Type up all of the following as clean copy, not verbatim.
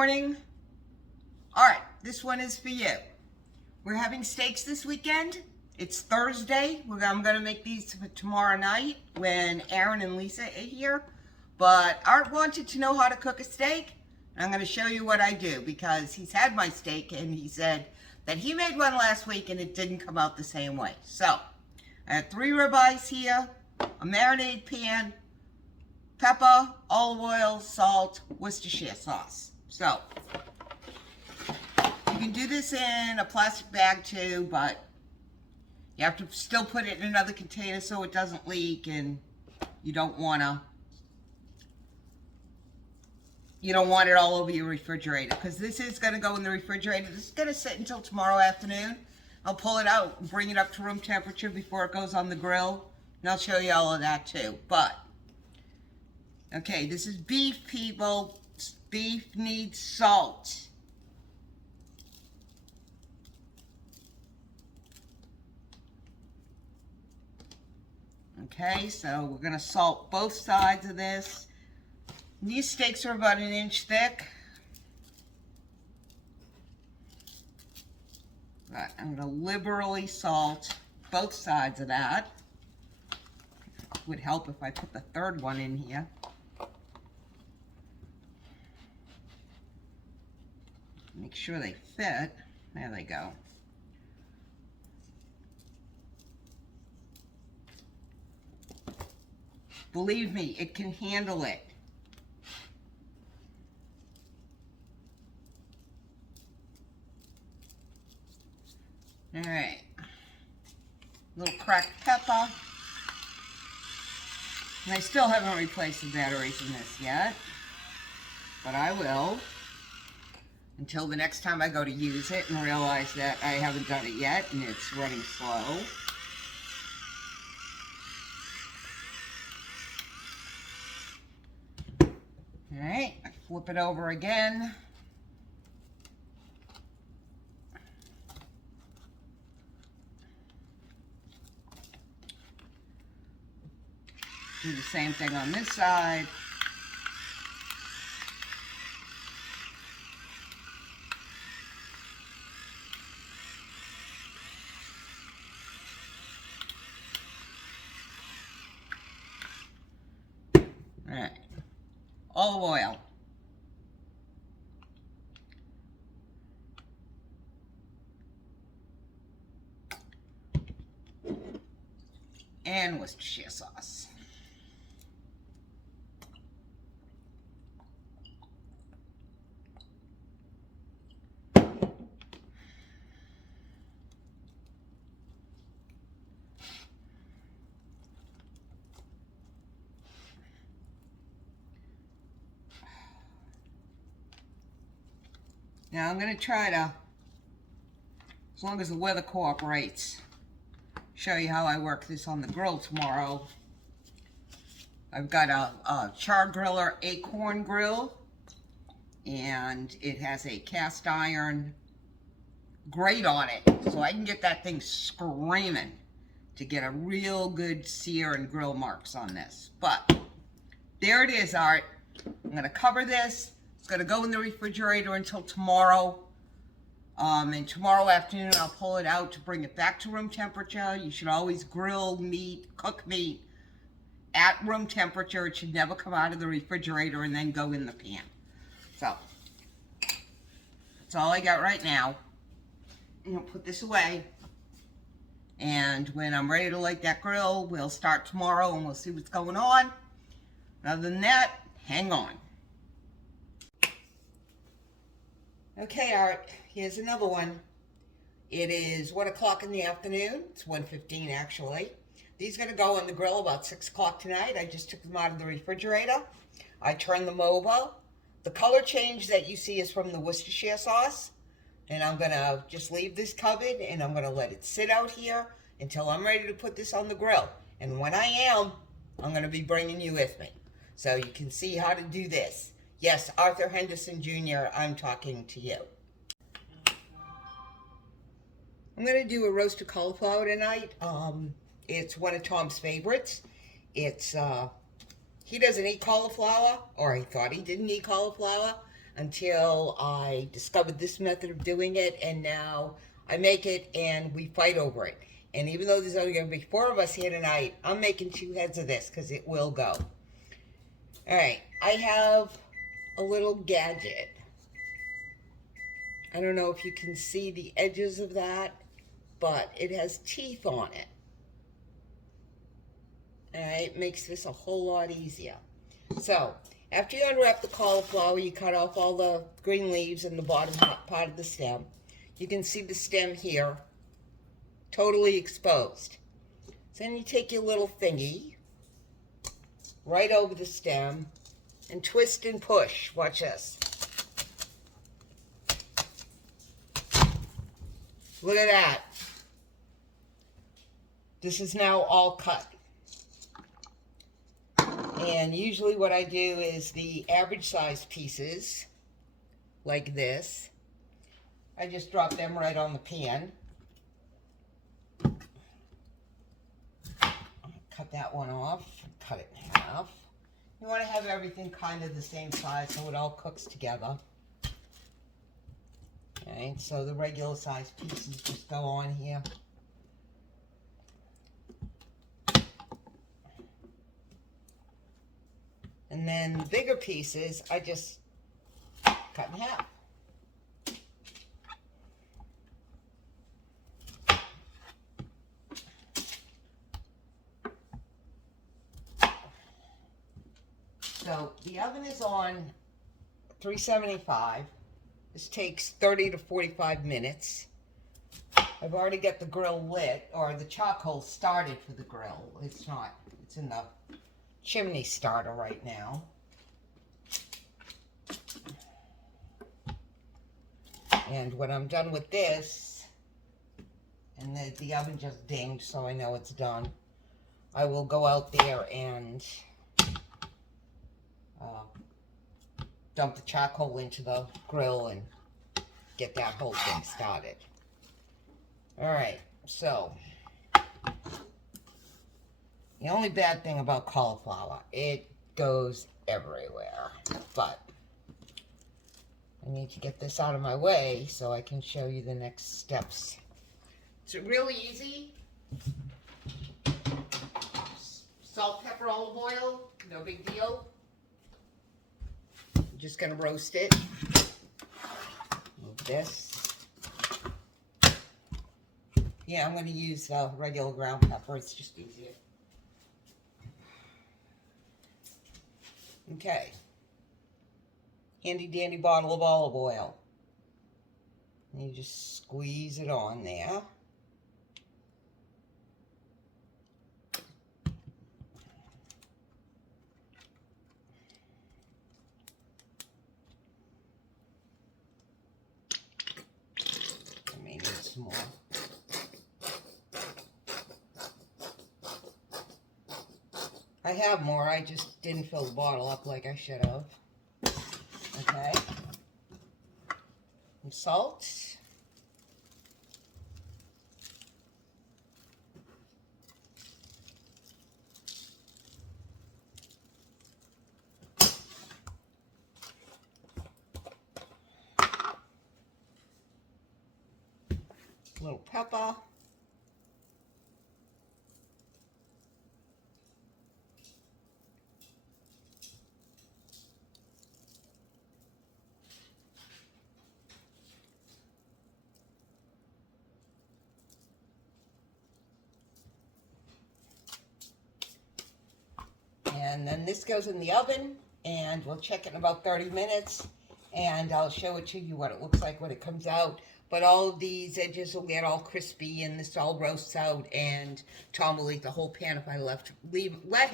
morning. All right, this one is for you. We're having steaks this weekend. It's Thursday. I'm going to make these for tomorrow night when Aaron and Lisa are here. But Art wanted to know how to cook a steak. And I'm going to show you what I do because he's had my steak and he said that he made one last week and it didn't come out the same way. So I have 3 ribeyes here, a marinade pan, pepper, olive oil, salt, Worcestershire sauce. So you can do this in a plastic bag too, but you have to still put it in another container so it doesn't leak, and you don't want it all over your refrigerator because this is going to go in the refrigerator. This is going to sit until tomorrow afternoon. I'll pull it out and bring it up to room temperature before it goes on the grill, and I'll show you all of that too. But okay, this is beef, people. Beef needs salt. Okay, so we're going to salt both sides of this. These steaks are about 1 inch thick. But I'm going to liberally salt both sides of that. It would help if I put the third one in here. Make sure they fit. There they go. Believe me, it can handle it. All right. Little cracked pepper. And I still haven't replaced the batteries in this yet, but I will until the next time I go to use it and realize that I haven't done it yet and it's running slow. All right, flip it over again. Do the same thing on this side. All right, olive oil. And Worcestershire sauce. Now I'm going to try to, as long as the weather cooperates, show you how I work this on the grill tomorrow. I've got a char griller acorn grill, and it has a cast iron grate on it, so I can get that thing screaming to get a real good sear and grill marks on this. But there it is, Art. I'm going to cover this. It's going to go in the refrigerator until tomorrow. And tomorrow afternoon I'll pull it out to bring it back to room temperature. You should always grill meat, cook meat at room temperature. It should never come out of the refrigerator and then go in the pan. So that's all I got right now. I'm going to put this away. And when I'm ready to light that grill, we'll start tomorrow and we'll see what's going on. Other than that, hang on. Okay, Art, here's another one. It is 1 o'clock in the afternoon. It's 1:15 actually. These are going to go on the grill about 6 o'clock tonight. I just took them out of the refrigerator. I turned them over. The color change that you see is from the Worcestershire sauce. And I'm going to just leave this covered and I'm going to let it sit out here until I'm ready to put this on the grill. And when I am, I'm going to be bringing you with me so you can see how to do this. Yes, Arthur Henderson Jr., I'm talking to you. I'm going to do a roasted cauliflower tonight. It's one of Tom's favorites. It's, he doesn't eat cauliflower, or he thought he didn't eat cauliflower. until I discovered this method of doing it, and now I make it and we fight over it. And even though there's only going to be 4 of us here tonight, I'm making 2 heads of this because it will go. All right, I have a little gadget. I don't know if you can see the edges of that, but it has teeth on it. All right, makes this a whole lot easier. So, after you unwrap the cauliflower, you cut off all the green leaves and the bottom part of the stem. You can see the stem here, totally exposed. So then you take your little thingy right over the stem and twist and push. Watch this. Look at that. This is now all cut. And usually what I do is the average size pieces, like this, I just drop them right on the pan. Cut that one off, cut it in half. You want to have everything kind of the same size so it all cooks together. Okay, so the regular size pieces just go on here. And then the bigger pieces, I just cut in half. So the oven is on 375. This takes 30 to 45 minutes. I've already got the grill lit, or the charcoal started for the grill. It's not, it's in the chimney starter right now. And when I'm done with this, and the oven just dinged so I know it's done, I will go out there and dump the charcoal into the grill and get that whole thing started. Alright, so the only bad thing about cauliflower, it goes everywhere. But I need to get this out of my way so I can show you the next steps. It's really easy. Salt, pepper, olive oil, no big deal. I'm just gonna roast it. Move this. Yeah, I'm gonna use regular ground pepper, it's just easier. Okay, handy dandy bottle of olive oil. And you just squeeze it on there. I may need some more. I have more, I just didn't fill the bottle up like I should have. Okay. Some salt. A little pepper. And then this goes in the oven, and we'll check it in about 30 minutes, and I'll show it to you what it looks like when it comes out. But all of these edges will get all crispy, and this all roasts out, and Tom will eat the whole pan if I let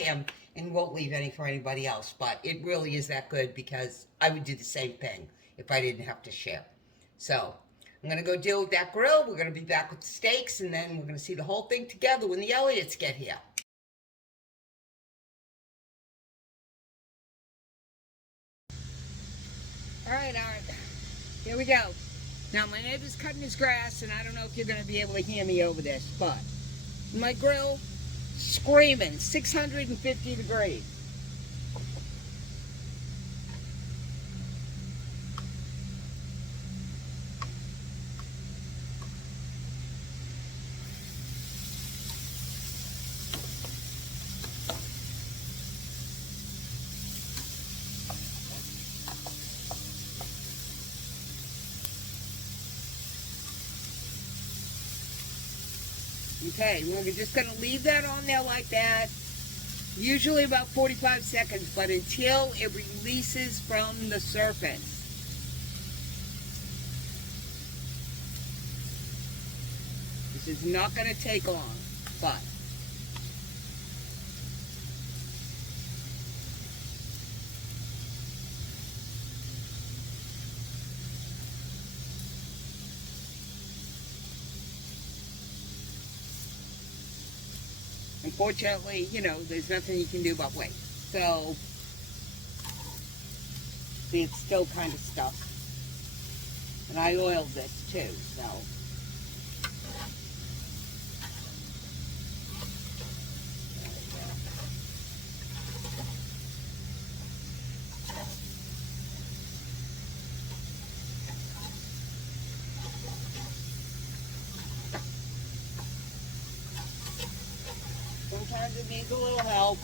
him, and won't leave any for anybody else. But it really is that good, because I would do the same thing if I didn't have to share. So I'm going to go deal with that grill. We're going to be back with the steaks, and then we're going to see the whole thing together when the Elliots get here. All right, here we go. Now, my neighbor's cutting his grass, and I don't know if you're going to be able to hear me over this, but my grill, screaming, 650 degrees. Okay, we're just going to leave that on there like that. Usually about 45 seconds, but until it releases from the surface. This is not going to take long, but unfortunately, you know, there's nothing you can do but wait. So, see, it's still kind of stuck. And I oiled this too, so. Sometimes it needs a little help.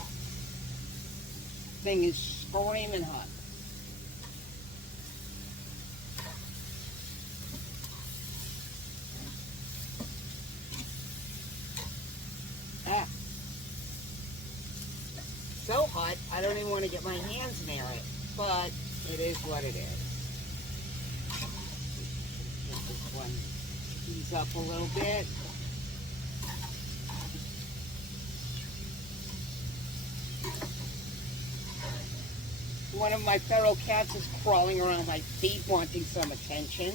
Thing is screaming hot. Ah. So hot, I don't even want to get my hands near it. But it is what it is. Get this one ease up a little bit. One of my feral cats is crawling around my feet wanting some attention.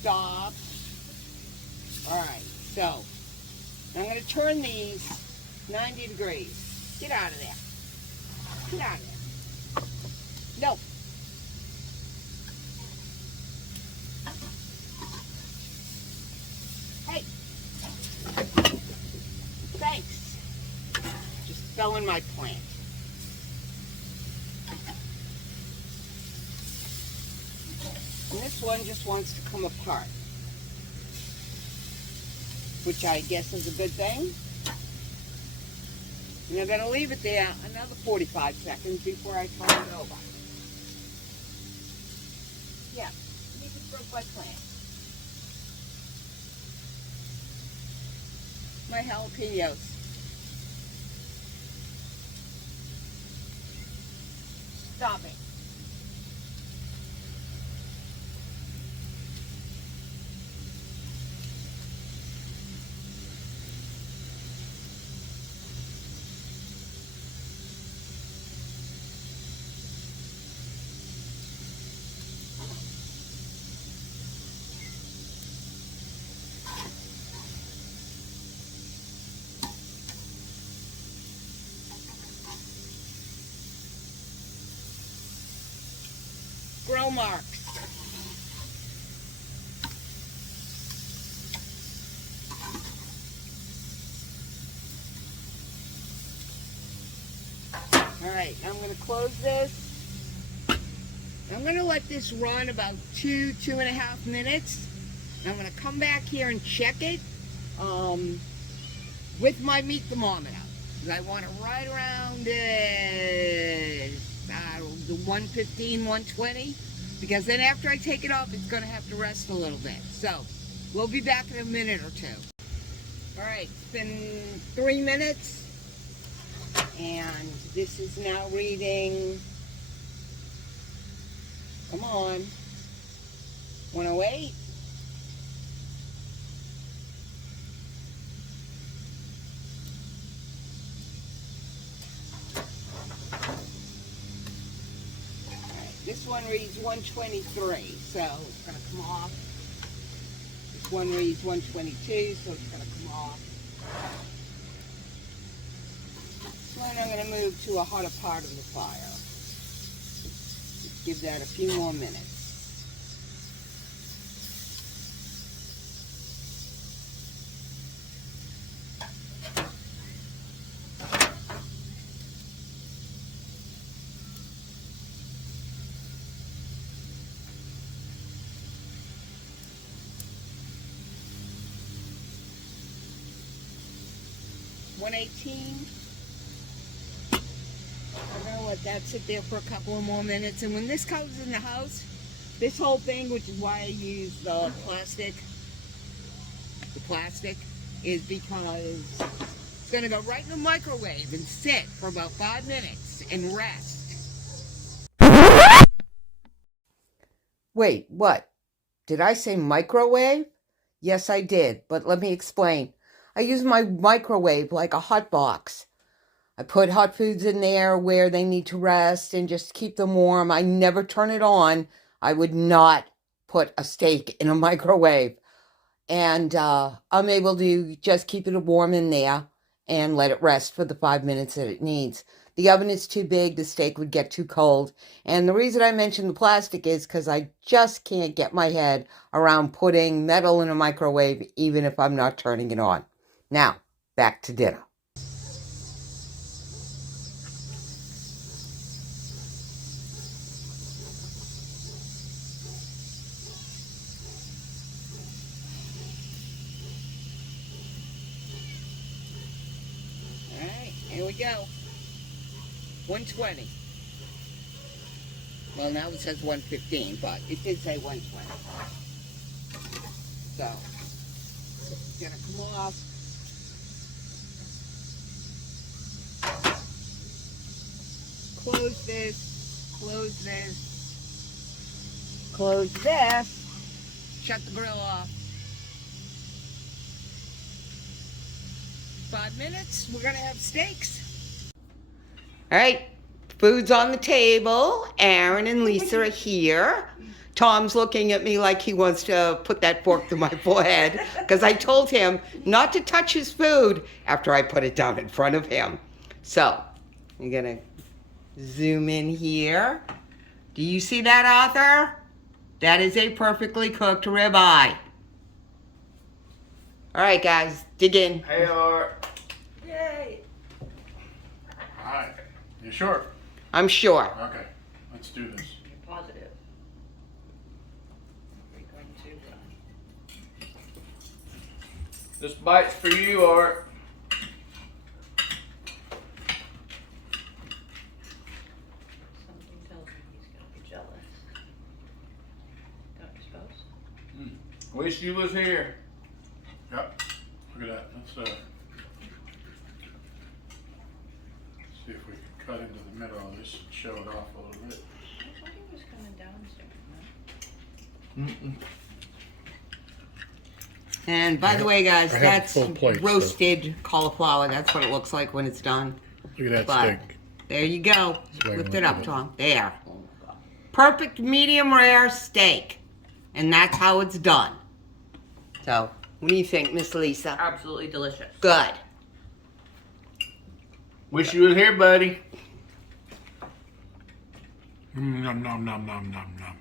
Stop. Alright, so I'm going to turn these 90 degrees. Get out of there. Get out of there. No. Hey. Thanks. Just fell in my plant. And this one just wants to come apart, which I guess is a good thing. And I'm going to leave it there another 45 seconds before I turn it over. Yeah, you just broke my plant. My jalapenos. Stop it. Grill marks. Alright, I'm going to close this. I'm going to let this run about 2.5 minutes. I'm going to come back here and check it with my meat thermometer. I want it right around the 115, 120, because then after I take it off, it's going to have to rest a little bit. So, we'll be back in a minute or two. Alright, it's been 3 minutes, and this is now reading, come on, 108. This one reads 123, so it's going to come off. This one reads 122, so it's going to come off. This one I'm going to move to a hotter part of the fire. Just give that a few more minutes. $118. I'm going to let that sit there for a couple of more minutes. And when this comes in the house, This whole thing, which is why I use the plastic, is because it's going to go right in the microwave and sit for about 5 minutes and rest. Wait, what? Did I say microwave? Yes, I did, but let me explain. I use my microwave like a hot box. I put hot foods in there where they need to rest and just keep them warm. I never turn it on. I would not put a steak in a microwave. And I'm able to just keep it warm in there and let it rest for the 5 minutes that it needs. The oven is too big, the steak would get too cold. And the reason I mentioned the plastic is because I just can't get my head around putting metal in a microwave, even if I'm not turning it on. Now, back to dinner. Here we go. 120. Well, now it says 115, but it did say 120. So, it's gonna come off. Close this, close this, close this, shut the grill off. 5 minutes, we're gonna have steaks. All right, food's on the table. Aaron and Lisa are here. Tom's looking at me like he wants to put that fork to my forehead because I told him not to touch his food after I put it down in front of him. So, I'm gonna zoom in here. Do you see that, Arthur? That is a perfectly cooked ribeye. All right, guys, dig in. Hey, Art. Yay! All right. You sure? I'm sure. Okay. Let's do this. You're positive. We're going to. This bite's for you, Art. Something tells me he's going to be jealous. Don't you suppose? Wish you was here. Yep. Look at that. Let's see if we can cut into the middle of this and show it off a little bit. I thought he was coming downstairs. And by the way, guys, I have that's full plate, so- roasted cauliflower. That's what it looks like when it's done. Look at that But steak. there you go. like Lift a it up, little- Tom. There. Perfect medium rare steak. And that's how it's done. So, what do you think, Miss Lisa? Absolutely delicious. Good. Wish you was here, buddy. Nom, nom, nom, nom, nom, nom.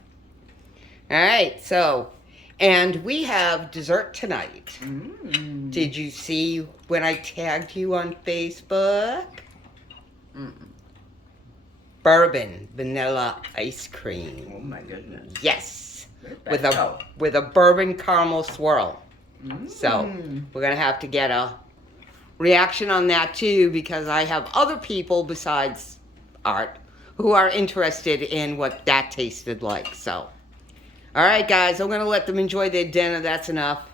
All right, so, and we have dessert tonight. Did you see when I tagged you on Facebook? Bourbon vanilla ice cream. Oh my goodness. Yes, Where'd that go? with a bourbon caramel swirl. So we're gonna have to get a reaction on that too, because I have other people besides Art who are interested in what that tasted like. So, all right, guys, I'm gonna let them enjoy their dinner. That's enough.